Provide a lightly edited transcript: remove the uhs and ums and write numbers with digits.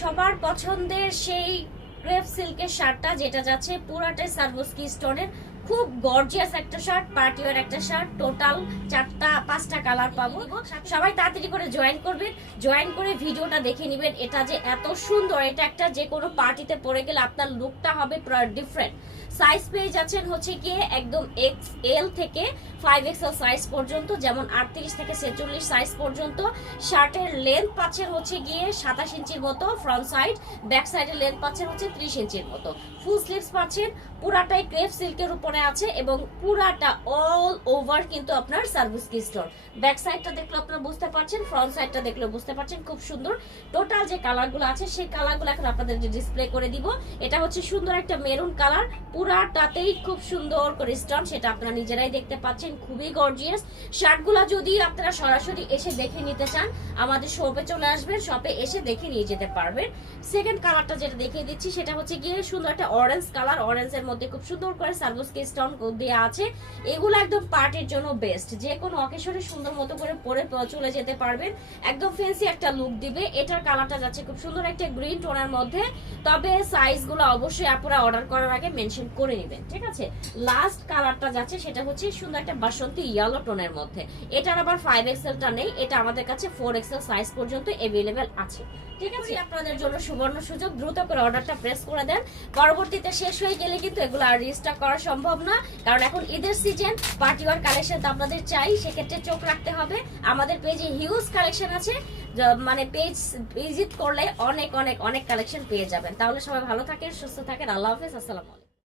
সবার পছন্দের সেই ক্রেপ সিল্কের শার্টটা যেটা যাচ্ছে পুরাটাই সার্ভোস্কি স্টোনের খুব গর্জিয়াস একটা শার্ট, পার্টি ওয়্যার একটা শার্ট। টোটাল 4-5টা কালার পাবো। সবাই তাড়াতাড়ি করে জয়েন করবেন, জয়েন করে ভিডিওটা দেখে নেবেন। এটা যে এত সুন্দর, এটা একটা যে কোনো পার্টিতে পরে গেলে আপনার লুকটা হবে পুরো ডিফারেন্ট। সাইজ পেয়ে যাচ্ছেন হচ্ছে গিয়ে একদম XL থেকে 5XL সাইজ পর্যন্ত, যেমন 38 থেকে 46 সাইজ পর্যন্ত। শার্টের লেন্থ পাচ্ছেন হচ্ছে গিয়ে 27 ইঞ্চির মতো ফ্রন্ট সাইড, ব্যাক সাইডের লেন্থ পাচ্ছেন হচ্ছে 30 ইঞ্চির মতো। ফুল স্লিভস পাচ্ছেন, পুরাটাই ক্রেপ সিল্কের উপরে আছে এবং পুরাটা অল ওভার কিন্তু আপনার সার্ভিসকি স্টোন। ব্যাক সাইডটা দেখলে আপনারা বুঝতে পারছেন, ফ্রন্ট সাইডটা দেখলে বুঝতে পারছেন, খুব সুন্দর। টোটাল যে কালারগুলো আছে সেই কালারগুলো এখন আপনাদের ডিসপ্লে করে দিব। এটা হচ্ছে সুন্দর একটা মেরুন কালার, পুরাটাতেই খুব সুন্দর করে স্টোন, সেটা আপনারা নিজেরাই দেখতে পাচ্ছেন, খুবই গর্জিয়াস। শার্টগুলো যদি আপনারা সরাসরি এসে দেখে নিতে চান আমাদের শপে চলে আসবেন, শপে এসে দেখে নিয়ে যেতে পারবেন। সেকেন্ড কালারটা যেটা দেখিয়ে দিচ্ছি সেটা হচ্ছে গিয়ে সুন্দর একটা অরেঞ্জ কালার, অরেঞ্জের মধ্যে খুব সুন্দর করে সার্ভিসকি স্টোন দেওয়া আছে। এগুলো একদম পার্টির জন্য বেস্ট, যে কোনো অকেশনে সুন্দর মতো করে পরে চলে যেতে পারবেন, একদম ফ্যান্সি একটা লুক দিবে। এটার কালারটা যাচ্ছে খুব সুন্দর একটা গ্রিন টোনের মধ্যে, তবে সাইজগুলো অবশ্যই আপনারা অর্ডার করার আগে মেনশন করে নেবেন, ঠিক আছে। লাস্ট কালারটা যাচ্ছে সেটা হচ্ছে সুন্দর একটা বাসন্তী ইয়েলো টোনের মধ্যে। এটার আবার 5XL-টা নেই, এটা আমাদের কাছে 4XL সাইজ পর্যন্ত अवेलेबल আছে, ঠিক আছে। আপনাদের জন্য সুবর্ণ সুযোগ, দ্রুত করে অর্ডারটা প্রেস করে দেন, পরবর্তীতে শেষ হয়ে গেলে কিন্তু এগুলো আর রিস্টক করা সম্ভব না, কারণ এখন ঈদের সিজন, পার্টি ওয়্যার কালেকশন তো আপনাদের চাই, সেক্ষেত্রে চোখ রাখতে হবে। আমাদের পেজে হিউজ কালেকশন আছে, মানে পেজ ভিজিট করলে অনেক অনেক অনেক কালেকশন পেয়ে যাবেন। তাহলে সবাই ভালো থাকেন, সুস্থ থাকেন, আল্লাহ হাফেজ, আসসালামু আলাইকুম।